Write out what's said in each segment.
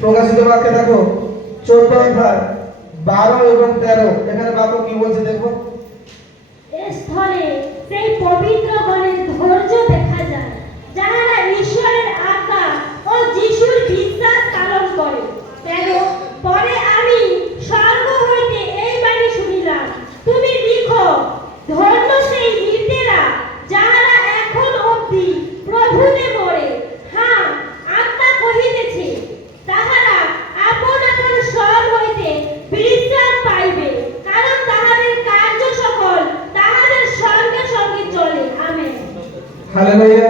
প্রকাশিত বাক্যে দেখো চোদ্দ অধ্যায় বারো এবং তেরো। এখানে বাক্য কি বলছে দেখো? স্থলে সেই পবিত্র গণের ধৈর্য দেখা যায় যাহারা ঈশ্বরের আজ্ঞা ও যিশুর বিশ্বাস পালন করে তেরো পরে আমি স্বর্গ হইতে এই বাণী শুনিলাম তুমি লিখো ধন্য সেই বীরদেরা যাহারা এখন অবধি প্রভুতে মরে হ্যাঁ আত্মা কহিতেছে তাহারা আপন আপন স্বর হইতে বিশ্রাম পাইবে কারণ তাহাদের কার্য সকল তাহাদের সঙ্গে সঙ্গে চলে আমেন হালেলুয়া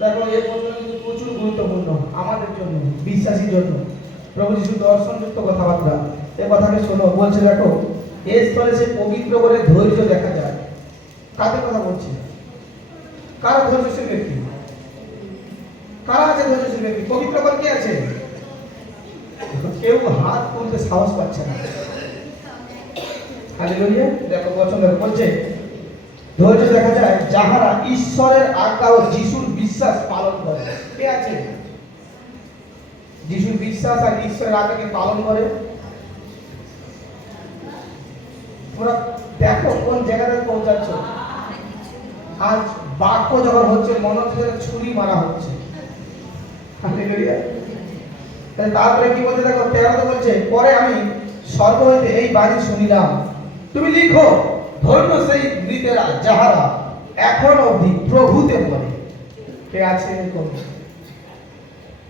দেখো এই প্রশ্ন কিন্তু প্রচুর গুরুত্বপূর্ণ আমাদের জন্য বিশ্বাসীর জন্য প্রভু যিশু দর্শনযুক্ত কথাবার্তা। এই কথাকে শোনো। বলছে, দেখো এই স্থলে সে পবিত্র করে ধৈর্য দেখা যায়। কাদের কথা বলছি? কারা ধৈর্যশীল ব্যক্তি? কারা আছে ধৈর্যশীল ব্যক্তি? পবিত্র করে কে আছে? কেউ হাত তুলতে সাহস পাচ্ছে না। হালেলুয়া। দেখো, বচন বলছে, ধৈর্য দেখা যায় যাহারা ঈশ্বরের আজ্ঞা ও যিশুর বিশ্বাস পালন করে। কে আছে? যিশুর বিশ্বাস আর ঈশ্বরের আজ্ঞাকে পালন করে। তোমরা দেখো কোন জায়গাতে পৌঁছাচ্ছ। আজ বাক্য যখন হচ্ছে, মনে হচ্ছে ছুরি মারা হচ্ছে। তারপরে কি বলছে দেখো, তেরোতে বলছে, পরে আমি স্বর্গ হইতে এই বাণী শুনিলাম। তুমি লিখো, ধন্য সেই মৃতেরা যাহারা এখন অবধি প্রভুতে পড়ে কে আছে?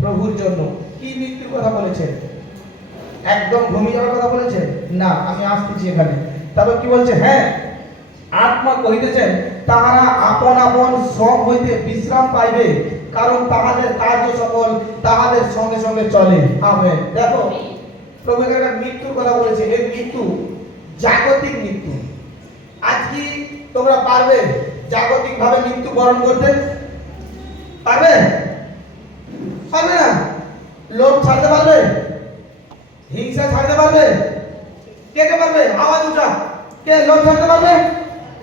প্রভুর জন্য। কি মৃত্যুর কথা বলেছেন? একদম ঘুমিয়ে যাওয়ার কথা বলেছেন? না, আমি আসতেছি এখানে। তারপর কি বলছে? হ্যাঁ আত্মা কহিতেছেন, তাহারা আপন আপন শ্রম হইতে বিশ্রাম পাইবে, কারণ তাহাদের কার্য সকল তাহাদের সঙ্গে সঙ্গে চলে। আমেন। দেখো, প্রভু একটা মৃত্যুর কথা বলেছে। এই মৃত্যু জাগতিক মৃত্যু। আজ কি তোমরা পারবে জাগতিক ভাবে মৃত্যু বরণ করতে? পারবে? পারবে না? লোভ ছাড়তে পারবে? হিংসা ছাড়তে পারবে? কে কে পারবে? আওয়াজ উঠা কে লোভ ছাড়তে পারবে?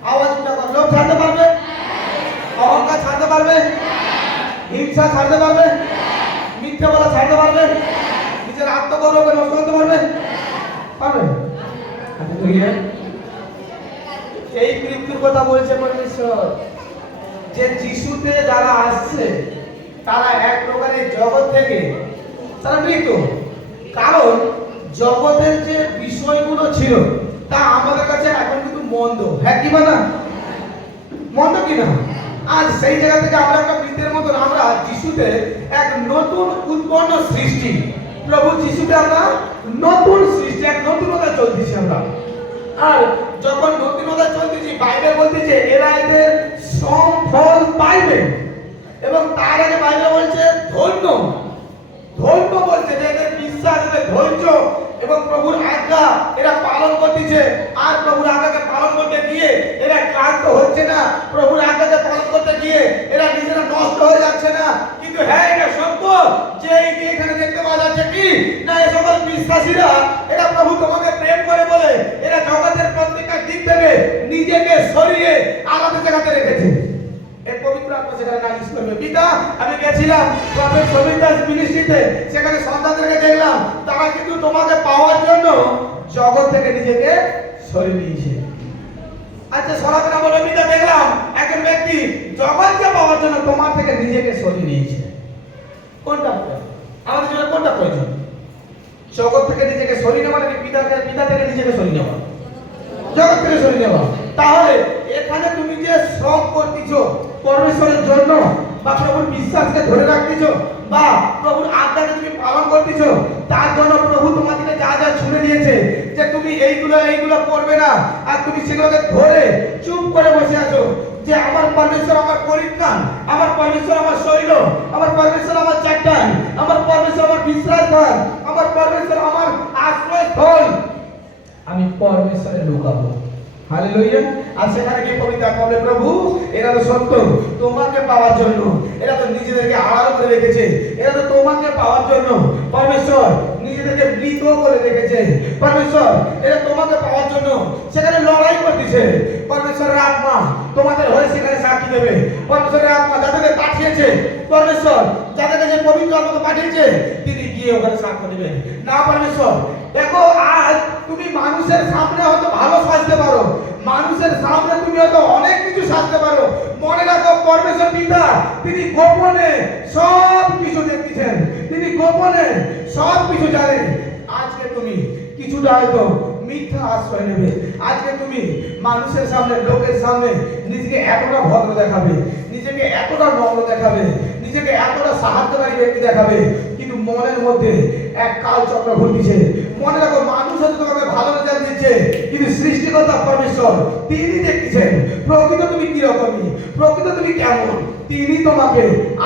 আওয়াজ উঠা। লোভ ছাড়তে পারবে? অহংকার ছাড়তে পারবে? হিংসা ছাড়তে পারবে? মিথ্যা বলা ছাড়তে পারবে? নিজের আত্মগৌরবকে নষ্ট করতে পারবে? পারবে? হালেলুয়া। এই মৃত্যুর কথা বলছে পরমেশ্বর। যে যিশুতে যারা আসছে, তারা এক প্রকারের জগৎ থেকে তারা মৃত কারণ জগতের যে বিষয়গুলো ছিল, তা আমাদের কাছে এখন কিন্তু মন্দ। হ্যাঁ কি না মন্দ কি না? আজ সেই জায়গা থেকে আমরা একটা মৃতের মতন আমরা যিশুতে এক নতুন উৎপন্ন সৃষ্টি। প্রভু যিশুতে আমরা নতুন সৃষ্টি, এক নতুনতা চলতেছি আমরা। আর যখন নতুনতা চলতেছি, বাইবেল বলতেছে এরা এদের শ্রম ফল পাইবে। এবং তার আগে বাইবেল বলছে, ধন্য। ধন্য বলছে যে এদের বিশ্বাস, এদের ধৈর্য এবং প্রভুর আজ্ঞা এরা পালন করতেছে। আর প্রভুর আজ্ঞাকে পালন করতে গিয়ে এরা ক্লান্ত হচ্ছে না। প্রভুর আজ্ঞাকে পালন করতে গিয়ে এরা নিজেরা নষ্ট হয়ে যাচ্ছে না। কিন্তু হ্যাঁ এটা সত্য যে এখানে দেখতে পাওয়া যাচ্ছে কি? না এই সকল বিশ্বাসীরা, এরা প্রভু তোমাকে প্রেম করে বলে, এরা জগতের প্রত্যেকটা দিক থেকে নিজেকে সরিয়ে আলাদা জায়গাতে রেখেছে। এই পবিত্র আত্মা সেখানে নালিশ করবে। পিতা, আমি গেছিলাম প্রফেট সমীর দাস মিনিস্ট্রিতে সেখানে সন্তানদেরকে দেখলাম। তারা কিন্তু তোমাকে পাওয়ার জন্য জগৎ থেকে নিজেকে সরিয়ে নিয়েছে। আচ্ছা সরাবে না বলে পিতা, দেখলাম একজন ব্যক্তি জগৎকে পাওয়ার জন্য তোমার থেকে নিজেকে সরিয়ে নিয়েছে। কোনটা? আমাদের জন্য কোনটা প্রয়োজন? জগৎ থেকে নিজেকে সরিয়ে নেওয়া নাকি পিতা পিতা থেকে নিজেকে সরিয়ে নেওয়া? জগৎ থেকে সরিয়ে নেওয়া। তাহলে এখানে তুমি যে শ্রম করতেছ পরমেশ্বরের জন্য বা প্রভুর বিশ্বাসকে ধরে রাখতেছ বা প্রভুর আজ্ঞাকে তুমি পালন করতেছ, তার জন্য প্রভু তোমাকে যা যা ছুড়ে দিয়েছে যে তুমি এইগুলো এইগুলো করবে না, আর তুমি সেগুলোকে ধরে চুপ করে বসে আছো যে আমার পরমেশ্বর আমার পরিত্রাণ, আমার পরমেশ্বর আমার শৈল, আমার পরমেশ্বর আমার চাট্টান আমার পরমেশ্বর আমার বিশ্রাম স্থান আমার পরমেশ্বর আমার আশ্রয় স্থল আমি পরমেশ্বরে লুকাবো। হালেলুয়া। আর সেখানে গিয়ে কবিতা বলে, প্রভু, এরা তো সত্য। তোমাকে পাওয়ার জন্য, এরা তো নিজেদেরকে আড়াল করে রেখেছে। এরা তো তোমাকে পাওয়ার জন্য। পরমেশ্বর, নিজেদেরকে মৃত করে রেখেছে। পরমেশ্বর, এরা তোমাকে পাওয়ার জন্য সেখানে লড়াই করতেছে। পরমেশ্বরের আত্মা তোমাদের হয়ে সেখানে সাক্ষী দেবে। পরমেশ্বরের আত্মা যাদেরকে পাঠিয়েছে, পরমেশ্বর যাদেরকে যে পবিত্র আত্মাকে পাঠিয়েছে, তিনি গিয়ে ওখানে সাক্ষ্য দেবে। না পরমেশ্বর দেখো আজ তুমি মানুষের সামনে হয়তো ভালো সাজতে পারো। মানুষের সামনে তুমি হয়তো অনেক কিছু সাজতে পারো। মনে রাখো, পরমেশ্বর পিতা, তিনি গোপনে সব কিছু দেখতেছেন তিনি গোপনে সব কিছু জানেন। আজকে তুমি কিছুটা হয়তো মিথ্যা আশ্রয় নেবে। আজকে তুমি মানুষের সামনে, লোকের সামনে নিজেকে এতটা ভদ্র দেখাবে। নিজেকে এতটা নম্র দেখাবে। নিজেকে এতটা সাহায্যকারী ব্যক্তি দেখাবে। মনের মধ্যে এক কাল চক্র ঘটিছে মনে রাখো, মানুষ হয়তো তোমাকে ভালো রেজাল্ট দিচ্ছে, কিন্তু সৃষ্টিকর্তা পরমেশ্বর, তিনি দেখতেছেন, প্রকৃত তুমি কি রকমই প্রকৃত তুমি কেমন, তিনি তোমাকে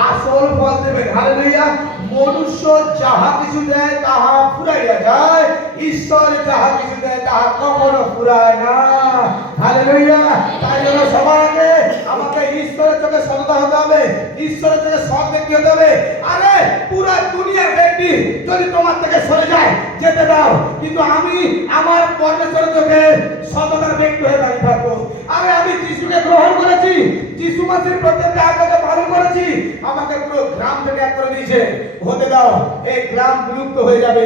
আসল ফল দেবেন। হালেলুয়া মনুষ্য যাহা কিছু দেয়, তাহা ফুরাইয়া যায়। ঈশ্বর যাহা কিছু দেয়, তাহা কখনো ফুরায় না। হালেলুয়া তাই জন্য সবাইকে আমাকে ঈশ্বরের চোখে সততা হতে হবে, ঈশ্বরের চোখে সৎ ব্যক্তি হতে হবে। আরে, পুরো দুনিয়ার ব্যক্তি যদি তোমার থেকে সরে যায়, যেতে দাও। কিন্তু আমি আমার পরমেশ্বরের চোখে সততার ব্যক্তি হয়ে দাঁড়িয়ে থাকব। আরে, আমি যিশুকে গ্রহণ করেছি, যিশু মাসির প্রত্যেকটা আজ্ঞাকে পালন করেছি। গ্রাম থেকে এক করে দিয়েছে, হতে দাও, এই গ্রাম বিলুপ্ত হয়ে যাবে।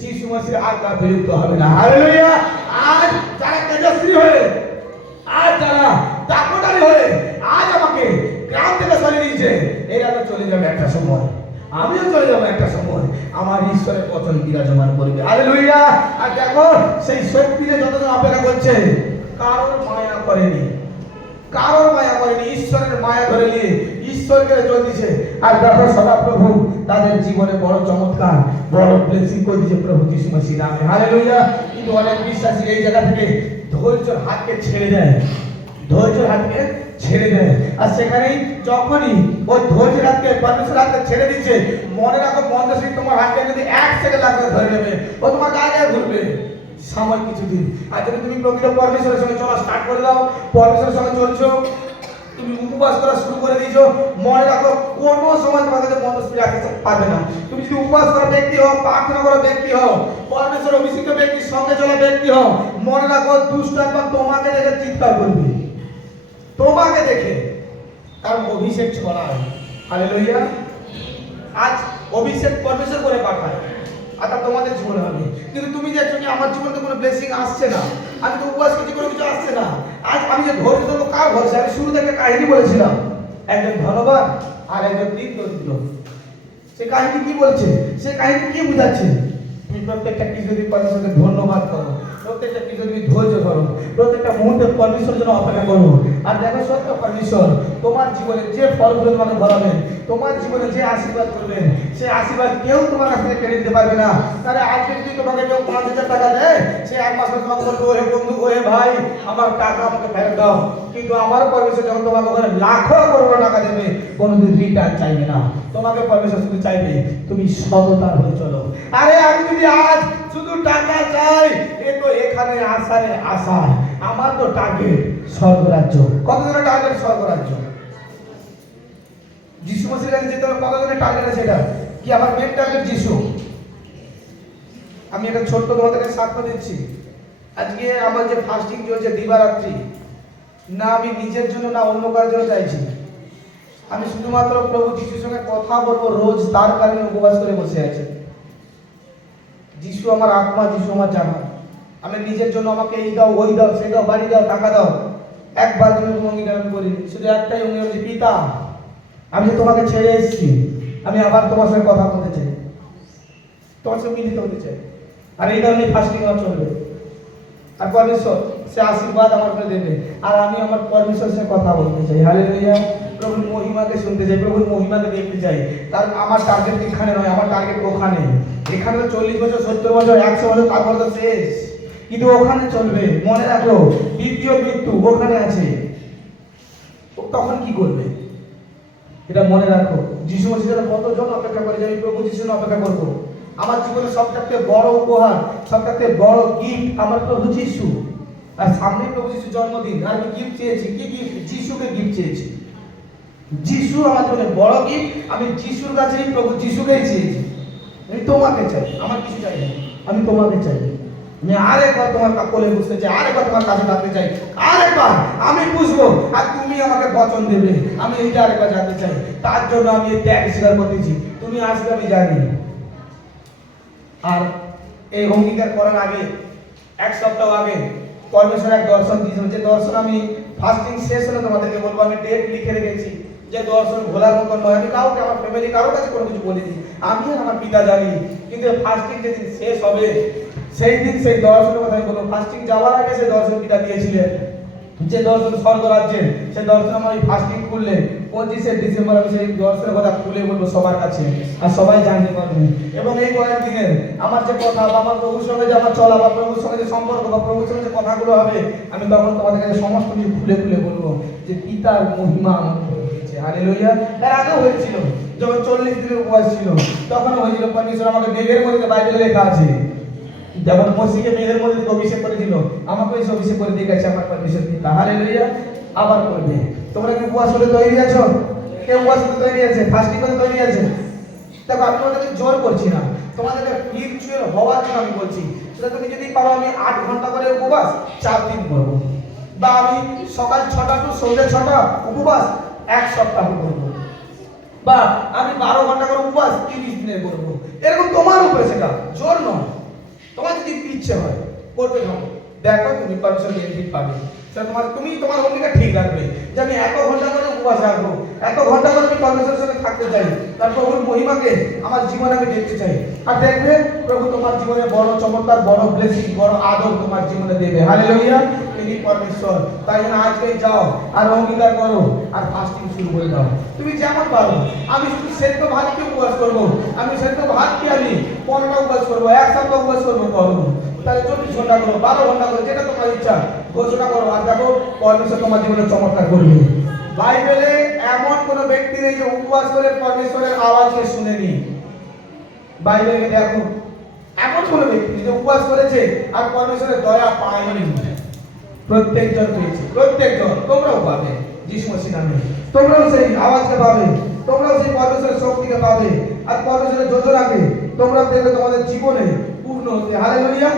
যিশু মাসির আজ্ঞা বিলুপ্ত হবে না। হালেলুয়া! আজ যারা তেজস্বী হয়ে, আজ যারা দাপটারি হয়ে, আজ আমাকে গ্রাম থেকে সরিয়ে দিয়েছে, এরা তো চলে যাবে একটা সময়। আমিও চলে যাব একটা সময়। আমার ঈশ্বরের পতন বিরাজমান করবে। হালেলুয়া! আর দেখো, সেই শক্তিতে যতজন অপেক্ষা করছে, কারোর মায়া করেনি। কারোর মায়া করেনি, ঈশ্বরের মায়া ধরে নিয়ে ঈশ্বরকে চলতেছে আর দেখো সদা প্রভু তাদের জীবনে বড় চমৎকার, বড় ব্লেসিং করে দিয়েছে প্রভু যিশু মসিহ নামে। হালেলুয়া কিন্তু অনেক বিশ্বাসী এই জায়গা থেকে ধৈর্যের হাতকে ছেড়ে দেয়। ধৈর্যের হাতকে ছেড়ে দেয়। আর সেখানেই যখনই ওই ধৈর্য হাতকে পরমেশ্বর হাতকে ছেড়ে দিচ্ছে মনে রাখো মন্দাসী তোমার হাতকে যদি এক সেকেন্ড লাগবে ধরে নেবে, ও তোমার গায়ে গায়ে ঘুরবে সময় কিছুদিন। আর যদি তুমি প্রকৃত পরমেশ্বরের সঙ্গে চলা স্টার্ট করে দাও, পরমেশ্বরের সঙ্গে চলছো, তুমি উপবাস করা শুরু করে দিয়েছ, মনে রাখো, কোনো সময় তোমার কাছে মনস্পি রাখতে পারবে না। তুমি যদি উপবাস করা ব্যক্তি হও, প্রার্থনা করা ব্যক্তি হও, পরমেশ্বর অভিষিক্ত ব্যক্তির সঙ্গে চলা ব্যক্তি হও, মনে রাখো, দুষ্ট আত্মা তোমাকে দেখে চিৎকার করবে। তোমাকে দেখে। কারণ অভিষেক ছড়ায়। আরে লইয়া আজ অভিষেক পরমেশ্বর করে পাঠায়। আর তা তোমাদের জীবনে হবে। কিন্তু তুমি দেখছ কি আমার জীবনে কোনো ব্লেসিং আসছে না, আমি তো উপবাস করছি কোনো কিছু আসছে না। আজ আমি যে ধৈর্য ধরবো কার ভরসা আমি শুরু থেকে কাহিনী বলেছিলাম। একজন ধনবান আর একজন দিন দরিদ্র সে কাহিনী কি বলছে? সে কাহিনী কি বুঝাচ্ছে? প্রত্যেকটা কিছু যদি ধন্যবাদ করো, প্রত্যেকটা কিছু ধৈর্য করো প্রত্যেকটা মুহূর্তে পরমেশ্বরের জন্য অপেক্ষা করো। আর দেখো সত্য পরমেশ্বর, তোমার জীবনে যে ফলগুলো তোমাকে ভরাবেন তোমার জীবনে যে আশীর্বাদ করবেন, সে আশীর্বাদ কেউ তোমার কাছ থেকে কেড়ে নিতে পারবে না। তাহলে আজকে যদি তোমাকে কেউ পাঁচ হাজার টাকা দেয়, সে এক মাস তোমাকে বলবে বন্ধু ভাই, আমার টাকা আমাকে ফেরত দাও। কিন্তু আমার পরমেশ্বর যখন তোমাকে ওখানে লাখো করোড় টাকা দেবে, কোনোদিন রিটার্ন চাইবে না। তোমাকে পরমেশ্বর শুধু চাইবে, তুমি সততার হয়ে চলো। আরে, আমি যদি আজ শুধু টাকা চাই, এ তো এখানে আসায় আশায়। আমার তো টার্গেট স্বর্গরাজ্য। কতজনের টার্গেট স্বর্গরাজ্য? যিশু মসির কাছে যেতে হবে, কতজনের টার্গেট আছে এটা? কি আমার মেন টার্গেট যিশু? আমি একটা ছোট্ট তোমাদেরকে সাক্ষ্য দিচ্ছি। আজকে আমার যে ফাস্টিং চলছে, দিবারাত্রি, না আমি নিজের জন্য, না অন্য কারোর জন্য চাইছি। আমি শুধুমাত্র প্রভু যিশুর সঙ্গে কথা বলব, রোজ তার কারণে উপবাস করে বসে আছি। যিশু আমার আত্মা, যিশু আমার জানা। আমি নিজের জন্য আমাকে এই দাও, ওই দাও, সে দাও, বাড়ি দাও, টাকা দাও। একবার জন্য অঙ্গীকার আমি শুধু একটাই অঙ্গীকার হচ্ছে পিতা। আমি যে তোমাকে ছেড়ে এসেছি, আমি আবার তোমার সঙ্গে কথা বলতে চাই। তোমার সঙ্গে মিলিত হতে চাই। আর এই ধরনের ফাস্টিং আমার চলবে। আর পরমেশ্বর সে আশীর্বাদ আমার দেবে। আর আমি আমার পরমেশ্বরের সঙ্গে কথা বলতে চাই। হালেলুয়া প্রভুর মহিমাকে শুনতে চাই, প্রভুর মহিমাকে দেখতে চাই। তার, আমার টার্গেট এখানে নয়, আমার টার্গেট ওখানে। এখানে তো চল্লিশ বছর, সত্তর বছর, একশো বছর, তারপর তো শেষ। কিন্তু ওখানে চলবে, মনে রাখো, দ্বিতীয় মৃত্যু ওখানে আছে। তখন কি করবে? এটা মনে রাখো। যিশু মসিদের কতজন অপেক্ষা করে, যে আমি প্রভু জন্য অপেক্ষা করব? আমার জীবনে সবথেকে বড় উপহার সবথেকে বড় গিফট আমার প্রভু যিশু। আর সামনে প্রভু যিশু জন্মদিন। আর আমি গিফট চেয়েছি। কি গিফট যিশুকে গিফট চেয়েছি। যিশু আমার জন্য বড় গিফট আমি যিশুর কাছেই প্রভু যিশুকেই চেয়েছি। আমি তোমাকে চাই। আমার কিছু চাই না। আমি তোমাকে চাই। আমি আরেকবার তোমার কোলে বুঝতে চাই। আরেকবার তোমার কাছে থাকতে চাই। আরেকবার আমি বুঝব। আর তুমি আমাকে বচন দেবে। আমি এইটা আরেকবার জানতে চাই। তার জন্য আমি এই ত্যাগ স্বীকার করতেছি। তুমি আসবে আমি জানি। আর এই অঙ্গীকার করার আগে, এক সপ্তাহ আগে পরমেশ্বর এক দর্শন দিয়েছিল। যে দর্শন আমি ফাস্টিং শেষ হলে তোমাদেরকে বলব, আমি ডেট লিখে রেখেছি যে দর্শন ভোলার মতন নয়। আমি কাউকে, আমার ফ্যামিলি কারোর কাছে কোনো কিছু বলিনি। আমি আর আমার পিতা জানি। কিন্তু ফাস্টিং যেদিন শেষ হবে, সেই দিন সেই দর্শনের কথা আমি বলব। ফাস্টিং যাওয়ার আগে সেই দর্শন পিতা দিয়েছিলেন। যে দর্শন স্বর্গ রাজ্যের সে দর্শন আমার এই ফাস্টিং করলে, পঁচিশে ডিসেম্বর আমি সেই দর্শনের কথা খুলে বলব সবার কাছে, আর সবাই জানতে পারবে। এবং এই কয়েক দিনের আমার যে কথা বা আমার প্রভুর সঙ্গে যে আমার চলা বা প্রভুর সঙ্গে যে সম্পর্ক বা প্রভুর সঙ্গে যে কথাগুলো হবে, আমি তখন তোমাদের কাছে সমস্ত কিছু খুলে খুলে বলব যে পিতার মহিমা আমার হয়েছে হালে লইয়া এর আগেও হয়েছিল, যখন চল্লিশ দিনের উপবাস ছিল তখন হয়েছিল, পরমেশ্বর আমাকে মেঘের মধ্যে বাইবেলে লেখা আছে যেমন মসিকে মেয়েদের মধ্যে থেকে অভিষেক করেছিল আমাকে এসে অভিষেক করে দিয়ে গেছে আমার পারমিশন কি তাহলে লইয়া আবার করবে। তোমরা কি উপবাস হতে তৈরি আছো? কেউ উপবাস হতে তৈরি আছে? ফাস্টিং করতে তৈরি আছে? দেখো, আমি তোমাদেরকে জোর করছি না। তোমাদেরকে স্পিরিচুয়াল হওয়ার জন্য আমি বলছি, সেটা তুমি যদি পারো, আমি আট ঘণ্টা করে উপবাস, চার দিন করব। বা আমি সকাল ছটা টু সন্ধ্যে ছটা উপবাস, এক সপ্তাহ করব। বা আমি বারো ঘণ্টা করে উপবাস, তিরিশ দিনের করব। এরকম তোমার উপরে সেটা জোর নয়। তোমার যদি ইচ্ছে হয় করতে থাকো দেখো তুমি পারমিশন বেনিফিট পাবে। তোমার তুমি তোমার ভূমিকা ঠিক রাখবে। যে আমি এত ঘণ্টা করে উপবাস রাখব, এত ঘণ্টা করে আমি পারমিশনের সাথে থাকতে চাই। তার প্রভুর মহিমাকে আমার জীবনে আমি দেখতে চাই। আর দেখবে, প্রভু তোমার জীবনে বড় চমৎকার, বড় ব্লেসিং বড় আদর তোমার জীবনে দেবে। হালেলুয়া তিনি পরমেশ্বর। তাই জন্য আজকে যাও আর অঙ্গীকার করো আর ফাস্টিং শুরু করে দাও। তুমি যেমন পারো। আমি শুধু সেদ্ধ ভাতকে উপবাস করব। আমি সেদ্ধ ভাতকে আমি পনেরোটা উপবাস করব এক সপ্তাহ উপবাস করব করব তাহলে চব্বিশ ঘণ্টা করো, বারো ঘণ্টা করো, যেটা তোমার ইচ্ছা, ঘোষণা করো আর দেখো পরমেশ্বর তোমার জীবনে চমৎকার করবে। বাইবেলে এমন কোন ব্যক্তি নেই যে উপবাস করে পরমেশ্বরের আওয়াজকে শুনেনি বাইবেলে দেখো এমন কোন ব্যক্তি যে উপবাস করেছে আর পরমেশ্বরের দয়া পায়নি। প্রত্যেকজন পেয়েছে, প্রত্যেকজন, তোমরাও পাবে, যিশু মসিহ নামে। তোমরাও সেই আওয়াজকে পাবে, তোমরাও সেই পরমেশ্বরের শক্তিকে পাবে। আর পরমেশ্বরের যোজনাকে তোমরা দেখবে তোমাদের জীবনে পূর্ণ হতে। হালেলুয়া